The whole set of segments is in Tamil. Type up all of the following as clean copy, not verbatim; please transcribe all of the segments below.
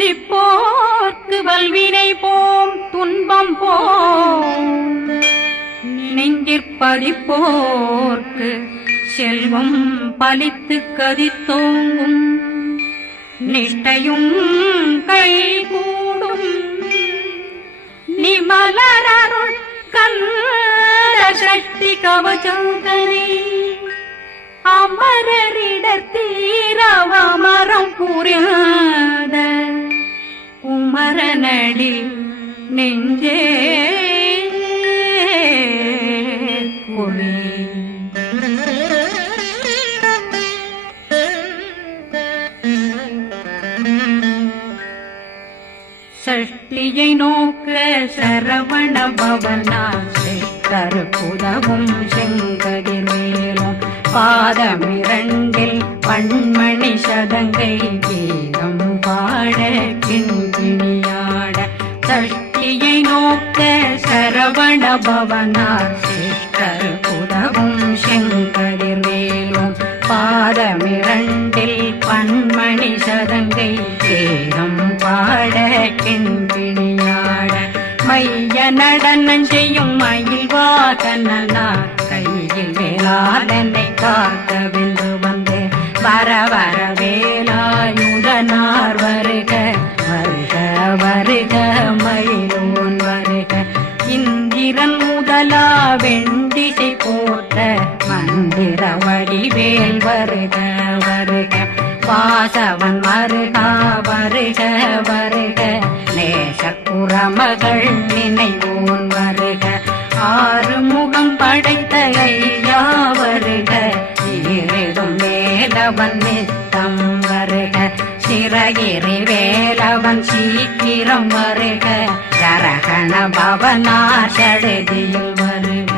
சிந்திப்போர்க்கு வல்வினை போம் துன்பம் போம் நெஞ்சிற்பதிப்போர்க்கு செல்வம் பலித்து கதித்தோங்கும் நிஷ்டையும் கைகூடும் நிமலரருள் கந்த சக்தி கவசந்தனை அமரரிடத்தீரவமரம் புரியாத குமரனடி நெஞ்சே கொளி. சஷ்டியை நோக்க சரவண பவனா கருப்புதவும் செங்கதிர்வேலும் பாதமிரண்டில் பண்மணி சதங்கை கீதம் பாட கிண்கிணியாட. சஷ்டியை நோக்க சரவண பவனார் கருப்புதவும் செங்கதிர்வேலும் பாதமிரண்டில் பண்மணி சதங்கை கீதம் பாட கிண்கிணியாட. மைய நடனம் செய்யும் மயில் வாகனார் கையில் வேளாளனை காக்க வென்று வந்து வர வர வேலாயுதனார் வருக வருக வருக மயிலோன் வருக. இந்திரன் முதலா வெண்டிசை போட்ட மந்திர வடிவேல் வருக வருக. வாசவன் வருக வருக வருக நேசக்குறமகள் நினைவோன் வருக. ஆறு முகம் படைத்த ஐயா வருக ஈரிடும் வேலவன் நித்தம் வருக. சிறகிரி வேலவன் சீக்கிரம் வருக சரகண பவனார் சடுதியில் வருக.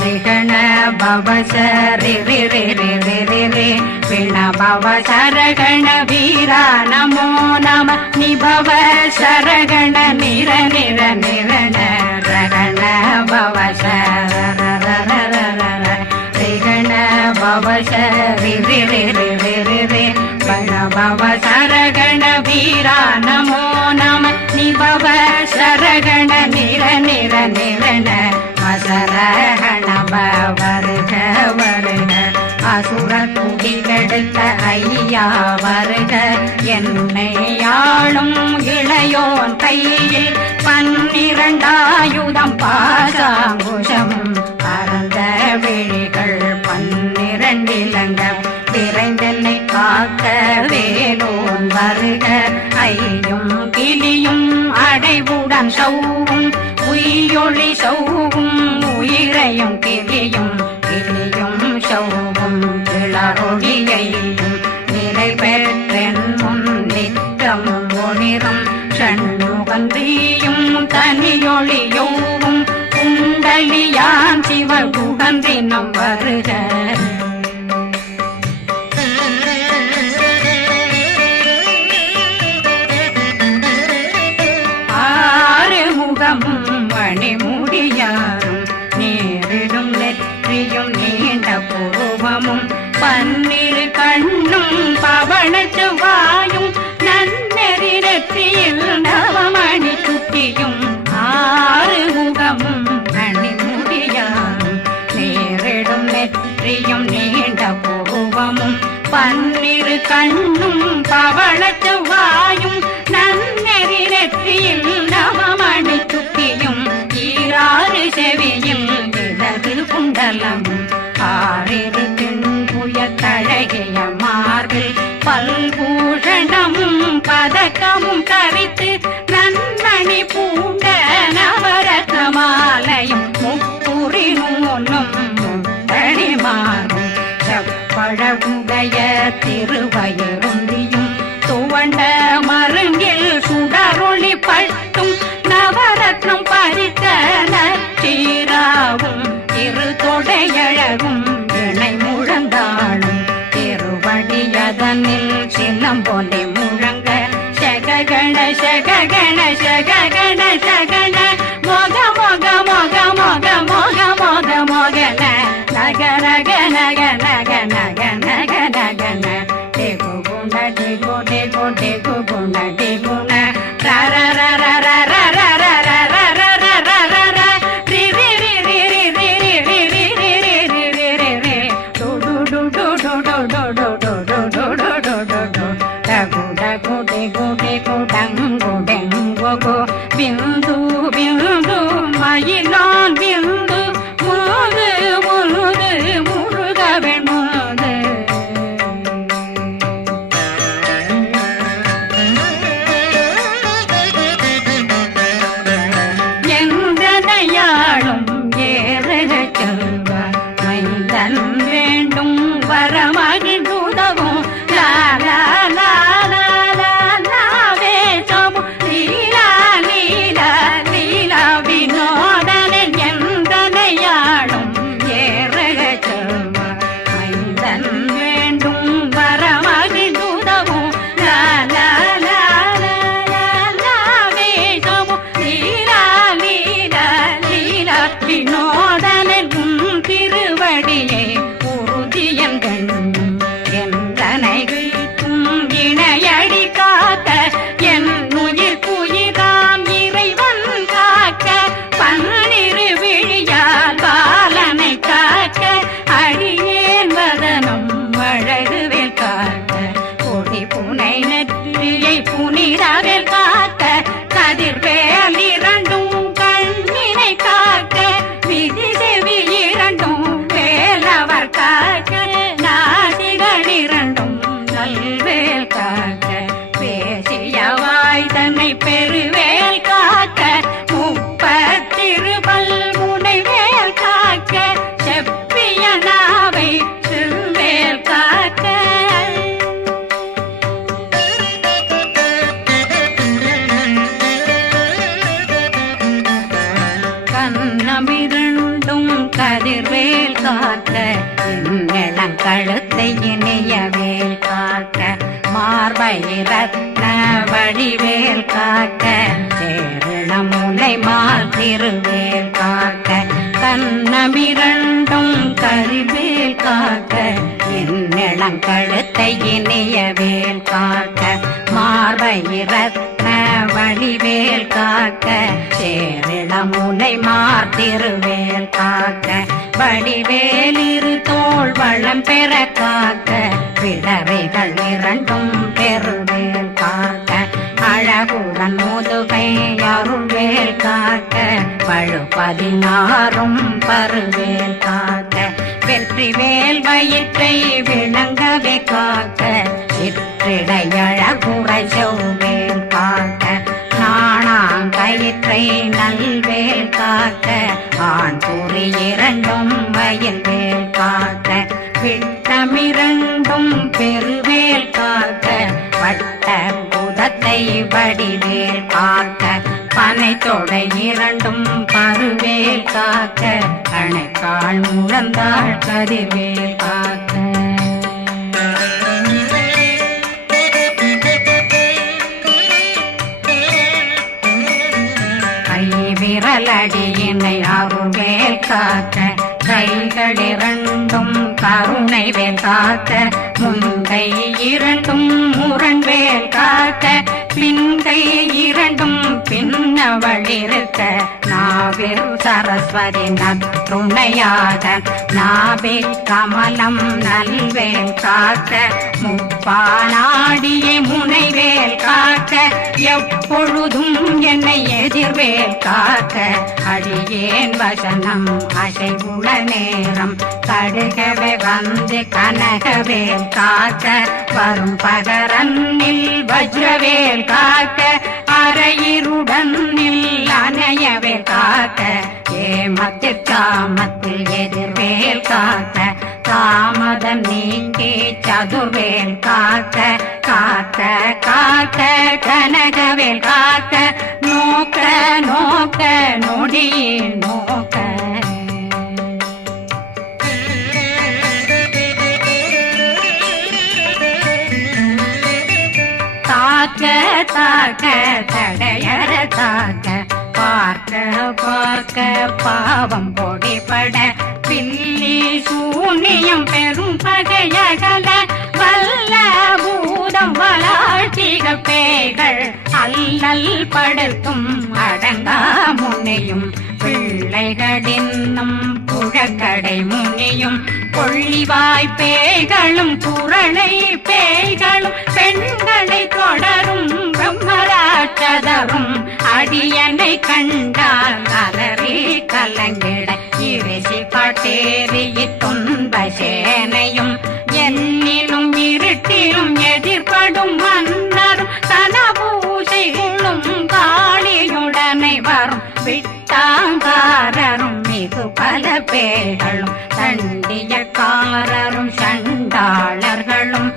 விகண பவசரி விண பவ சரகண வீரா நமோ நம நிபவ சரகண நிர நிர நிரண ரகண பவசரண பவசரி வண பவ சரகண வீரா நமோ நம நிபவ சரகண நிர நிர நிரண மசரகண வருக வருக. அசுர குடிகெடுத்த ஐயா வருக என்னை ஆளும் இளையோன் கையில் 12 பாசாங்குஷம் பரந்த விழிகள் 12 இலங்கம் விரைந்தென்னை காக்க வேலோன் வருக. ஐயும் கிளியும் அடைவுடன் சௌவும் உயிரொளி சௌவும் உயிரையும் கிளியும் கிளியும் சௌவும் கிளரொளியையும் நிலை பெற்றென் முன் நிற்கும் ஒளிரும் சண்முகந்தியும் தனியொளியோவும் குண்டலியான் சிவகுகந்தினம் வருக. மணிமுடியாரும் நேரிடும் நெற்றியும் நீண்ட பூர்வமும் 12 கண்ணும் பவனத்து வாயும் நன்னெறி நெற்றியில் நவமணி சுட்டியும் 6 முகமும் மணிமுடியாரும் நேரிடும் நெற்றியும் நீண்ட பூர்வமும் 12 கண்ணும் பவனத்து வாயும் நன்னெறி நெற்றியில் நவமணி சுட்டியும் 6 செவியும் இடது குண்டலமும் 6 தின்புய தழகிய மார்பில் பல்பூஷணமும் பதக்கமும் தரித்து நன்மணி பூண்ட நவரத்ன மாலையும் முப்புரி நூலும் தனிமாறும் செப்பழகுடைய திருவயருந்தியும் துவண்ட மருங்கில் சுடரொளி பட்டும் நவரத்னம் பறித்த நச்சீராவும் இரு தொடையழகும் இணை முழந்தாளும் திருவடியதனில் சிலம்பொலி முழங்க சககண சககண சககண சகண டிகு டிகு டிகு குண டிகுண ர ர ர ர ர ர ர ர ர ர ர ர ர ர ர ரி ரி ரி ரி ரி ரி ரி ரி ரி ரி ரி ரி ரி ரி டு டு டு டு டு டு டு டு டு டு டு டு டு டு டு டகு டகு டிகு டிகு டங்கு டெங்கு கு பிந்து பிந்து மயிலான் பிந்து முழுது முழுது முழுகவே முழுது எந்தனையாளும் ஏறுக செல்வார் மைந்தன் வேண்டும் வரமகிழ்ந்துதவும் லா லா லா லா லா லா வேஷமும் லீலா லீலா லீலா வினோதனன் எந்தனையாளும் ஏறுக செல்வார் மைந்தன் வேண்டும் வரமகிழ்ந்துதவும் லா லா லா லா லா லா வேஷமும் லீலா லீலா லீலா வினோதனன் உன் திருவடியை உறுதியங்கள் என்றனை வீட்டும் இணையடி காக்க என் உயிர் குயிராம் இறைவன் காக்க பன்னிரு விழியால் பாலனை காக்க அடியேன் வதனம் அழகுவேல் காக்க கொடி புனை நெற்றியை புனிதவேல் காக்க கதிர்வேல் இரண்டும் கண்ணினை காக்க விதி செவி இரண்டும் வேலவர் காக்க நாசிகள் இரண்டும் நல்வேல் காக்க பேசிய வாய் தன்னை பெருவேல் காக்க முப்பத்திருபல் முனைவேல் காக்க செப்பிய நாவை செல்வேல் காக்க கண்ணமிரண்டும் கதிர்வேல் காக்க இளங்கழுத்தை இணையவேல் காக்க மார்பை ரத்ன வடிவேல் காக்க சேரணமுலை மார்திருவேல் காக்க கண்ணமிரண்டும் கதிர்வேல் காக்க இளங்கழுத்தை இணையவேல் காக்க மார்பை ரத்ன வடிவேல் காக்க சேரிளமுனை மார்திருவேல் காக்க வடிவேல் இரு தோள் வளம் பெற காக்க பிடரைகள் இரண்டும் பெருவேல் காக்க அழகுடன் முதுகை அருள்வேல் காக்க பழு 16 பருவேல் காக்க வெற்றி வேல் வயிற்றை விளங்கவே காக்க சிற்றிடையழகுறை செவ்வேல் காக்க நாணாங்கயிற்றை நல்வேல் காக்க ஆண் குறி இரண்டும் வயல்வேல் காக்க விட்டமிரண்டும் பெருவேல் காக்க வட்ட புதத்தை வடிவேல் காக்க பனை தொடை இரண்டும் பருவேல் காக்க கணைக்கால் முழந்தாள் கதிர்வேல் காக்க விரலடியினை அருள்வேல் காக்க கைகள் இரண்டும் கருணை வேல் காக்க முன்கை இரண்டும் முரண்வேல் காக்க பின்கை இரண்டும் பின்னவளிருக்க நாவில் சரஸ்வதி நற்றுணையாக நாபி கமலம் நல்வேல் காக்க முப்பானாடியை முனைவேல் காக்க எப்பொழுதும் என்னை எதிர்வேல் காக்க அடியேன் வசனம் அசைவுள நேரம் கடுகவே வந்து கனகவேல் காக்க வரும் பகரன்னில் வஜ்ரவேல் காக்க அரையிருடன் அணையவேல் காக்க ஏமத்தில் காமத்தில் எதிர்வேல் காக்க தாமதம் நீங்கி சதுர்வேல் காக்க காக்க காக்க கனகவேல் காக்க நோக்க நோக்க நொடியில் நோக்க தாக்க தாக்க தடையற தாக்க பார்க்க பார்க்க பாவம் பொடிபட பில்லி சூனியம் பெரும் பகையகல வல்ல பூதம் பிள்ளைகள் அல்லல் படுத்தும் அடங்கா முனையும் பிள்ளைகளின்னும் புழக்கடை முனியும் கொள்ளிவாய் பேய்களும் குரளை பேய்களும் பெண்களை தொடரும் பிரம்மராட்சதரும் அடியனை கண்டால் அலறி கலங்கிட இரிசி பாட்டேறிய துன்ப சேனையும் என்னிலும் இருட்டிலும் எதிர்படும் மன்னரும் தனபூசைகளும் காளியுடனை வரும் விட்டாங்காரரும் மிகு பல பேர்களும் தண்டியக்காரரும் சண்டாளர்களும்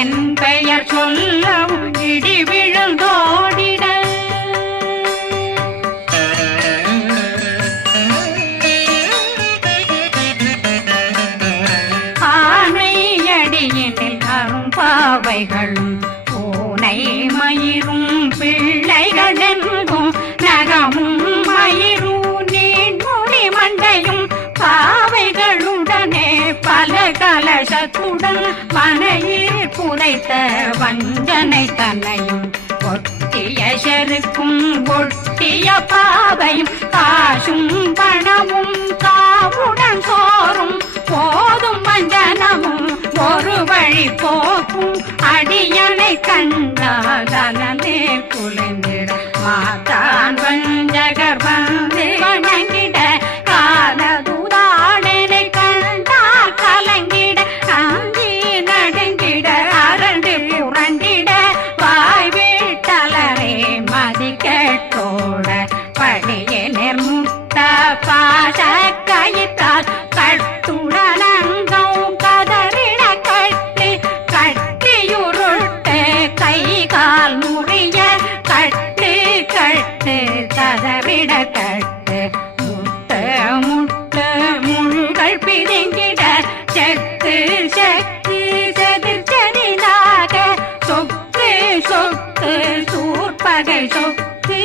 என் பெயர் சொல்லவும் இடி விழுந்தோடிட ஆனையடியினில் அரும்பாவைகளும் பூனை மயிரும் பிள்ளைகளெங்கும் நகமும் மயிரும் நீண்முடி மண்டையும் பாவைகளுடனே பல கலசத்துடன் மனையில் புதைத்த வஞ்சனை தன்னையும் ஒட்டிய செருக்கும் ஒட்டிய பாவையும் காசும் பணமும் காவுடன் சோறும் போதும் வஞ்சனமும் ஒரு வழி போக்கும் அடியனை கண்டாலே குலைந்திட மாத்தான் வஞ்சகர் வந்து வணங்கிட காலதுதாடனை கண்டால் கலங்கிட அந்தி நடுங்கிட அரண்டு புரண்டிட வாய் வீட்டலரே மதி கேட்டோட படியே நிர்முட்ட பாச கயிற்றால் கட்டுடனங்கும் கதறிட கட்டி கட்டியுருட்டு கை கால் முறிய கட்டு கட்டு கதறிட கட்டு முட்டு முட்டு முள்கள் பிதுங்கிட செக்கு செக்கு செதிர் செதிலாக சொக்கு சொக்கு சூர்பகை சொக்கு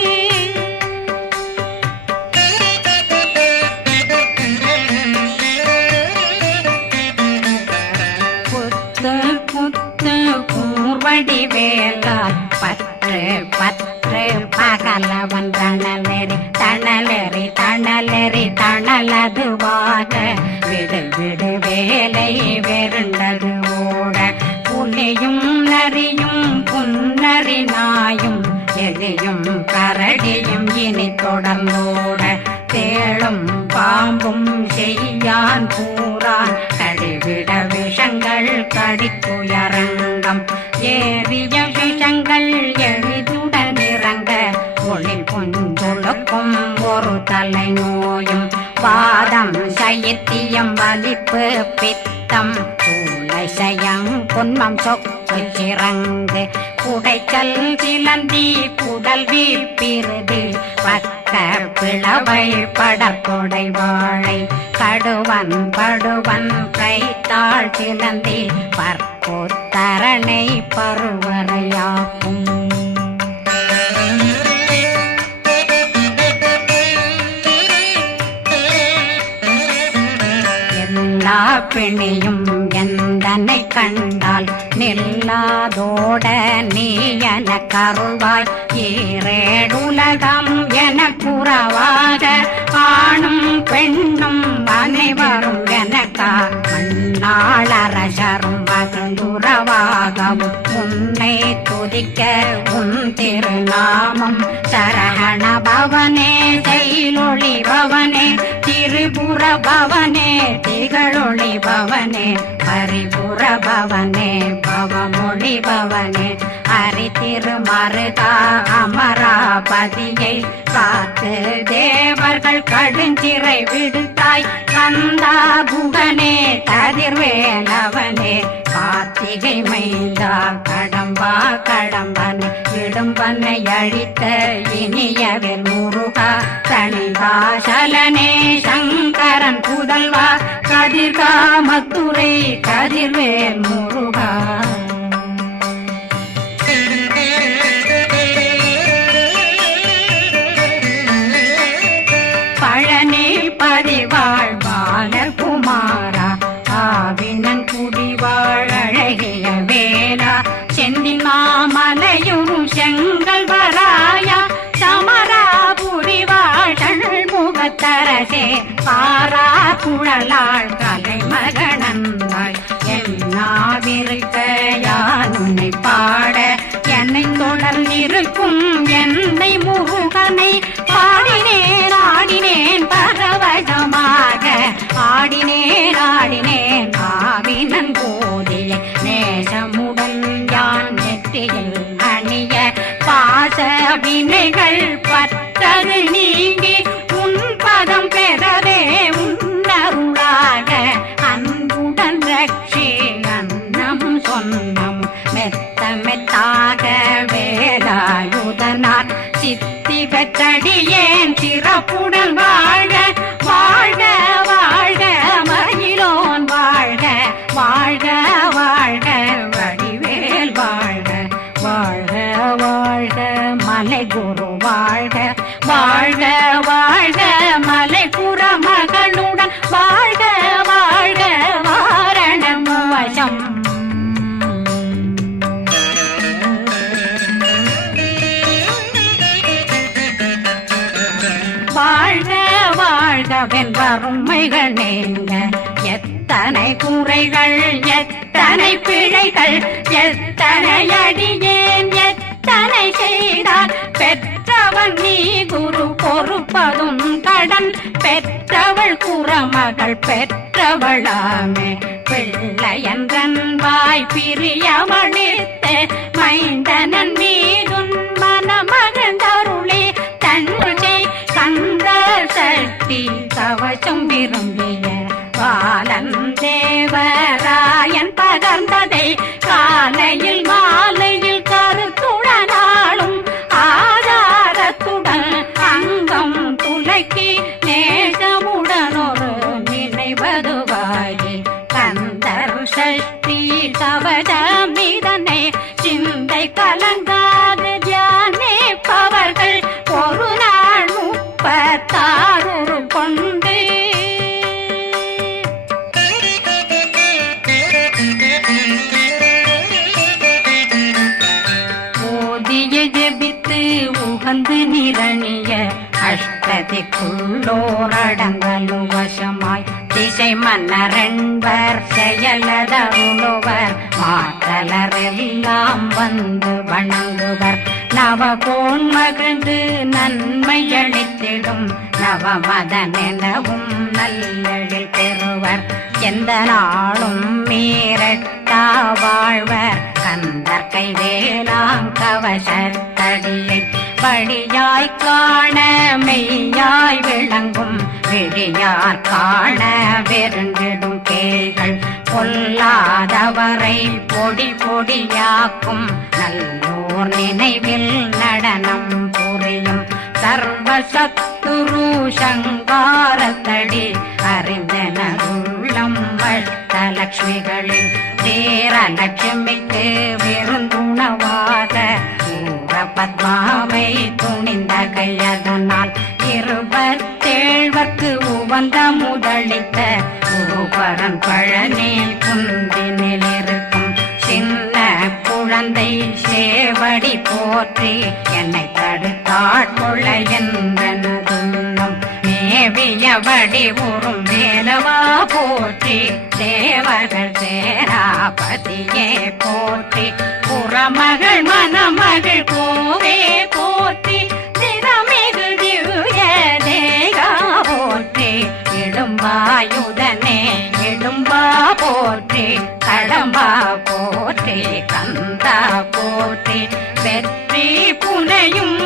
புத்து புத்து கூர்வடி வேலால் பற்று பற்று பகலவன் தணலெறி தணலெறி தணலெறி தணலதுவாக விடு விடு வேலை வெருண்டது ஓட புலியும் நரியும் புன்னரி நாயும் எலியும் கரடியும் இனி தொடர்ந்தோட தேளும் பாம்பும் செய்யான் பூரான் கடிவிட விஷங்கள் கடித்துயரங்கம் ஏறிய விஷங்கள் எளிதுடன் இறங்க ஒளி புஞ்சுழுக்கும் ஒரு தலை நோயும் வாதம் சைத்தியம் வலிப்பு பித்தம் சூளை சயம் பொன்மம் சொக்கு சிறங்கு குடைச்சல் சிலந்தி குடல் வீப்பிருது பக்க பிளவை படற்கொடை வாழை கடுவன் படுவன் கைத்தாள் சிலந்தி பற்போத்தரணை பருவரையாக்கும் எல்லா பிணியும் எந்தனை கண்டால் நில்லாதோட நீ என கருள்வாய் ஈரேடுலகம் என குறவாக ஆணும் பெண்ணும் அனைவரும் எனக்கா மண்ணாளரசரும் மகிழ்ந்துறவாகவும் உன்னை துதிக்க உன் திருநாமம் சரகண பவனே செயலொளி பவனே திரிபுர பவனே திகழொளி பவனே பரிபுர பவனே பவமொழி பவனே ஹரி திருமருகா அமராபதியை காத்து தேவர்கள் கடுஞ்சிறை விடுத்தாய் கந்தா குகனே கதிர்வேலவனே கார்த்திகை மைந்தா கடம்பா கடம்பன் இடும்பனை அழித்த இனியவில் முருகா தனிகாசலனே சங்கரன் புதல்வா கதிர்காமத்துரை கதிர்வேல் முருகா பழனி பதிவாழ் பாலர் குமாரா ஆவினன் குடிவாழ் அழகிய வேலா செந்தில் மாமலையும் செங்க அரசே பாரா குழலாள் கலைமகனந்தாய் என்னாவிருக்க யான் உன்னை பாட என்னை தொடர்ந்திருக்கும் என்னை முருகனை பாடினேன் ஆடினேன் பரவசமாக ஆடினேன் ஆடினேன் ஆவினன் போதிய நேசமுடன் யான் நெற்றியில் அணிய பாச வினைகள் பற்றது நீங்கி உன் பதம் பெறவே உன்னருளாக அன்புடன் ரட்சி அன்னம் சொன்னம் மெத்த மெத்தாக வேலாயுதனார் சித்தி பெற்றடியேன் சிறப்புடன் வாழ்க வாழ்க வாழ்க மயிலோன் வாழ்க வாழ்க வாழ்க வடிவேல் வாழ்க வாழ்க வாழ்க மலை குரு வாழ்க வாழ்க வாழ்க மலை குற மகனுடன் வாழ்க வாழ்க வாரணம் வசம் வாழ்க வாழ்க வெண்பருமைகள் நீங்க எத்தனை குறைகள் எத்தனை பிழைகள் எத்தனை அடியேன் எத்தனை செய்தால் பெற்றவன் நீ குரு பொறுப்பதும் கடன் பெற்றவள் குறமகள் பெற்றவளாமே பிள்ளையன்றன் வாய் பிரியமளித்த மைந்தனன் மீதுன் மனமகந்தருளே தன்னை கந்த சக்தி கவசம் விரும்பிய பாலன் தேவராயன் பகர்ந்ததை காலையில் மாலையில் கருத்துடனாலும் ஆதாரத்துடன் அங்கம் துலக்கி நேசமுடனொரு நினைவதுவாகி கந்தர் சக்தி கவசமிதனை சிந்தை கலங்காது தியானிப்பவர்கள் ஒரு நாள் 36 கொண்டு ஓதிய ஜெபித்து உகந்து நிரணிய அஷ்டதிக்குள்ளோரடங்கலு வசமாய் திசை மன்னரன்பர் செயலதருளுவர் மாற்றலரெல்லாம் வந்து வணங்குவர் நவகோன் மகிழ்ந்து நன்மையளித்திடும் நவமதனெனவும் நல்லெழில் பெறுவர் எந்த நாளும் மீறட்டா வாழ்வர் கந்தர் கைவேலாம் கவசத்தடியை படியாய் காண மெய்யாய் விளங்கும் விழியார் காண வெருண்டிடும் கேள்கள் பொல்லாதவரை பொடி பொடியாக்கும் நல்லோர் நினைவில் நடனம் புரியும் சர்வசத்துரு சங்காரத்தடி அறிந்தனருள்ளம் அஷ்டலட்சுமிகளின் தேரலட்சுமிக்கு விருந்துணவாத பத்மாவை துணிந்த கையதனால் 27 உவந்த முதலித்த குருபரன் பழனி குந்தினில் இருக்கும் சின்ன குழந்தை சேவடி போற்றி என்னை தடுத்தாட்கொள்ள என்றனதுள்ளம் மேவியபடி உறும் வேலவா போற்றி தேவர்கள் சேராபதியே போற்றி புறமகள் மணமகள் கோவே போற்றி திறமிகு திவ்ய தேகா போற்றி இடும்பாயுதனே இடும்பா போற்றி கடம்பா போற்றி கந்தா போற்றி வெற்றி புனையும்